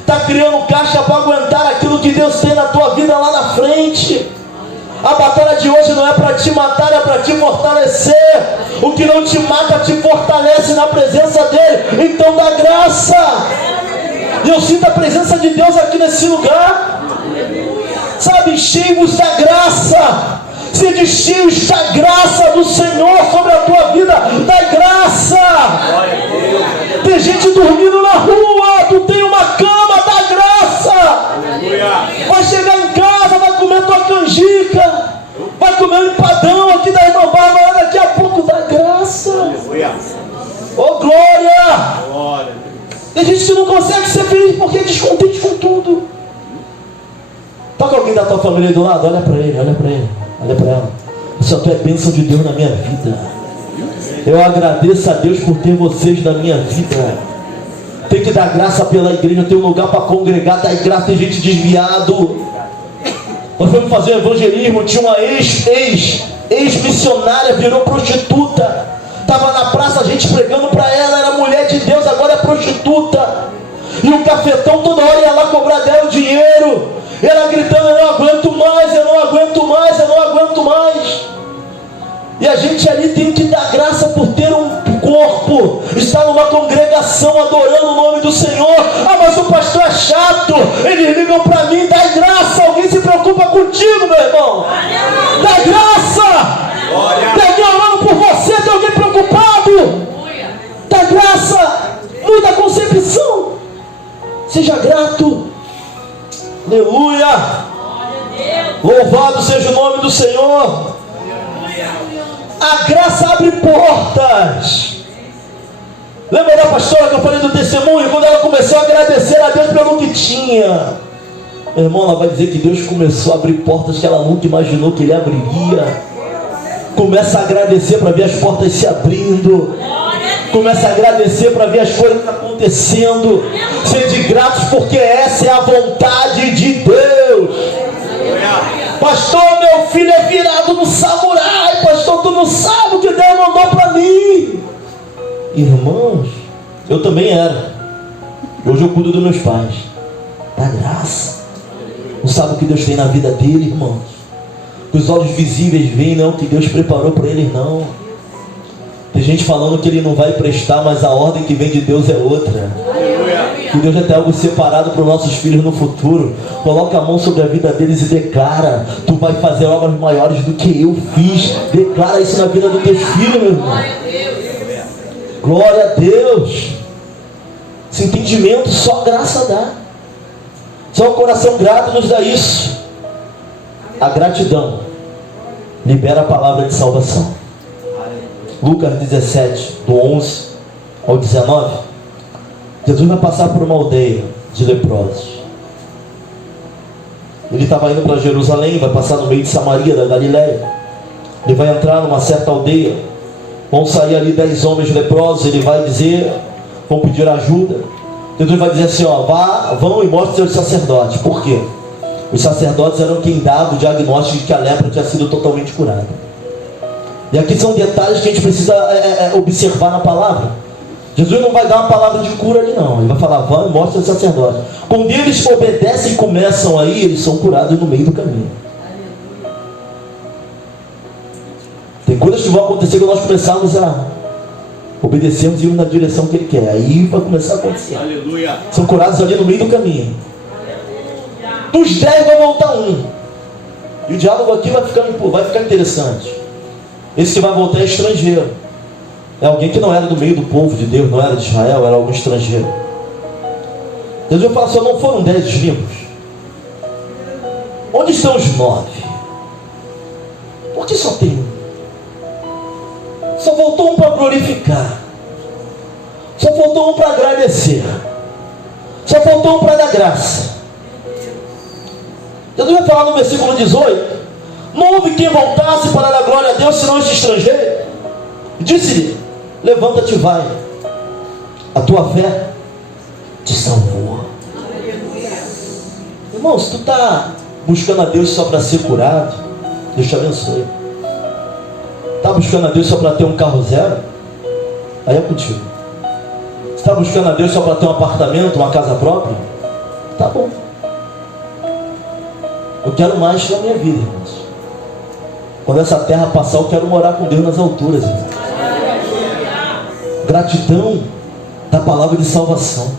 Está criando caixa para aguentar aquilo que Deus tem na tua vida lá na frente. A batalha de hoje não é para te matar, é para te fortalecer. O que não te mata te fortalece na presença dele. Então dá graça. E eu sinto a presença de Deus aqui nesse lugar. Sabe, cheios da graça. Se diz da graça do Senhor sobre a tua vida. Da graça. Tem gente dormindo na rua. Tu tem uma cama, da graça. Vai chegar em casa, vai comer tua canjica, vai comer um empadão aqui da irmã Bárbara, daqui a pouco dá graça. Oh glória! Tem gente que não consegue ser feliz porque é descontente com tudo. Toca alguém da tua família aí do lado, olha para ele, olha para ele, olha para ela. Só tu é bênção de Deus na minha vida. Eu agradeço a Deus por ter vocês na minha vida. Tem que dar graça pela igreja, tem um lugar para congregar, dar graça, tem gente desviado. Nós fomos fazer um evangelismo, tinha uma ex-missionária, virou prostituta. Estava na praça, a gente pregando para ela, era mulher de Deus, agora é prostituta. E o cafetão toda hora ia lá cobrar dela o dinheiro. E ela gritando: eu não aguento mais, eu não aguento mais, eu não aguento mais. E a gente ali tem que dar graça por ter um corpo, estar numa congregação adorando o nome do Senhor. Ah, mas o pastor é chato, eles ligam para mim, dá graça. Alguém se preocupa contigo, meu irmão? Dá graça. Tem alguém orando por você, tem alguém preocupado? Dá graça. Muda a concepção. Seja grato. Aleluia. Louvado seja o nome do Senhor. A graça abre portas. Lembra da pastora que eu falei do testemunho? Quando ela começou a agradecer a Deus pelo que tinha, meu irmão, ela vai dizer que Deus começou a abrir portas que ela nunca imaginou que Ele abriria. Começa a agradecer para ver as portas se abrindo. Comece a agradecer para ver as coisas acontecendo. Sede gratos, porque essa é a vontade de Deus. Pastor, meu filho é virado no samurai. Pastor, tu não sabe o que Deus mandou para mim. Irmãos, eu também era. Hoje eu cuido dos meus pais. Da graça. Não sabe o que Deus tem na vida dele, irmãos. Os olhos visíveis veem, não, o que Deus preparou para ele, não. Tem gente falando que ele não vai prestar, mas a ordem que vem de Deus é outra. Que Deus já tem algo separado para os nossos filhos no futuro. Coloca a mão sobre a vida deles e declara: tu vai fazer obras maiores do que eu fiz. Declara isso na vida dos teus filhos, meu irmão. Glória a Deus. Esse entendimento só graça dá. Só o coração grato nos dá isso. A gratidão libera a palavra de salvação. Lucas 17, do 11 ao 19. Jesus vai passar por uma aldeia de leprosos. Ele estava indo para Jerusalém, vai passar no meio de Samaria, da Galileia. Ele vai entrar numa certa aldeia. Vão sair ali 10 homens leprosos. Ele vai dizer, vão pedir ajuda. Jesus vai dizer assim, ó, vão e mostrem aos sacerdotes. Por quê? Os sacerdotes eram quem dava o diagnóstico de que a lepra tinha sido totalmente curada. E aqui são detalhes que a gente precisa observar na palavra. Jesus não vai dar uma palavra de cura ali não. Ele vai falar, vão e mostrem aos sacerdotes. Quando eles obedecem e começam aí, eles são curados no meio do caminho. Tem coisas que vão acontecer quando nós começarmos a obedecermos e irmos na direção que Ele quer. Aí vai começar a acontecer. Aleluia. São curados ali no meio do caminho. Dos 10 vai voltar um. E o diálogo aqui vai ficar interessante. Esse que vai voltar é estrangeiro. É alguém que não era do meio do povo de Deus, não era de Israel, era algum estrangeiro. Deus vai falar assim, não foram 10 os limpos? Onde estão os 9? Por que só tem um? Só faltou um para glorificar. Só faltou um para agradecer. Só faltou um para dar graça. Jesus vai falar no versículo 18: não houve quem voltasse para dar glória a Deus, senão este estrangeiro. Disse-lhe: levanta-te e vai, a tua fé te salvou. Irmão, se tu está buscando a Deus só para ser curado, Deus te abençoe. Está buscando a Deus só para ter um carro zero? Aí é contigo. Se está buscando a Deus só para ter um apartamento, uma casa própria? Tá bom. Eu quero mais na minha vida, irmãos. Quando essa terra passar, eu quero morar com Deus nas alturas, irmãos. Gratidão da palavra de salvação.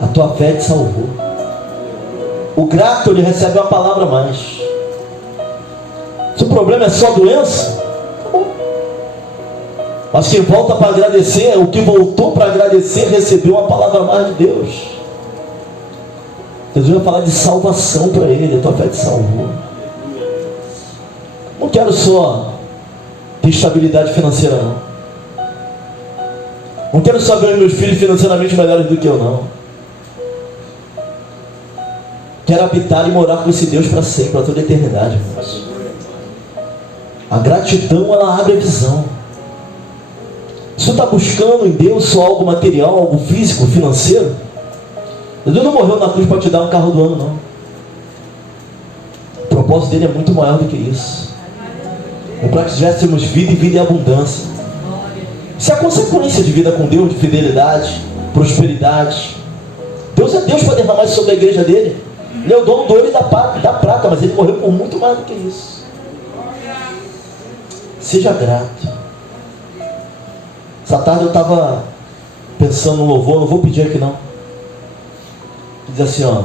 A tua fé te salvou. O grato, ele recebe uma palavra a mais. Se o problema é só doença, tá bom. Mas quem volta para agradecer, o que voltou para agradecer, recebeu uma palavra a mais de Deus. Jesus vai falar de salvação para ele. A tua fé te salvou. Não quero só ter estabilidade financeira, não. Não quero só ver meus filhos financeiramente melhores do que eu, não. Quero habitar e morar com esse Deus para sempre, para toda a eternidade, irmãos. A gratidão, ela abre a visão. Se você está buscando em Deus só algo material, algo físico, financeiro, Deus não morreu na cruz para te dar um carro do ano, não. O propósito dele é muito maior do que isso. É para que tivéssemos vida e vida em abundância. Isso é a consequência de vida com Deus, de fidelidade, prosperidade. Deus é Deus para derramar isso sobre a igreja dele. Ele é o dono do ouro e da prata, mas ele morreu por muito mais do que isso. Seja grato. Essa tarde eu estava pensando no louvor, não vou pedir aqui não. Diz assim, ó: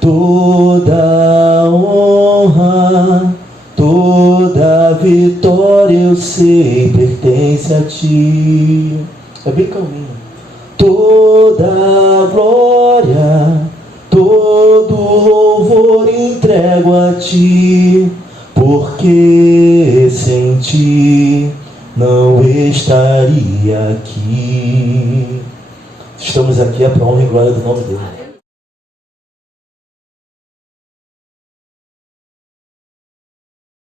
toda honra, toda vitória eu sei pertence a ti. É bem calminho. Toda glória, todo louvor entrego a ti, porque sem ti não estaria aqui. Estamos aqui é para a honra e glória do nome dele.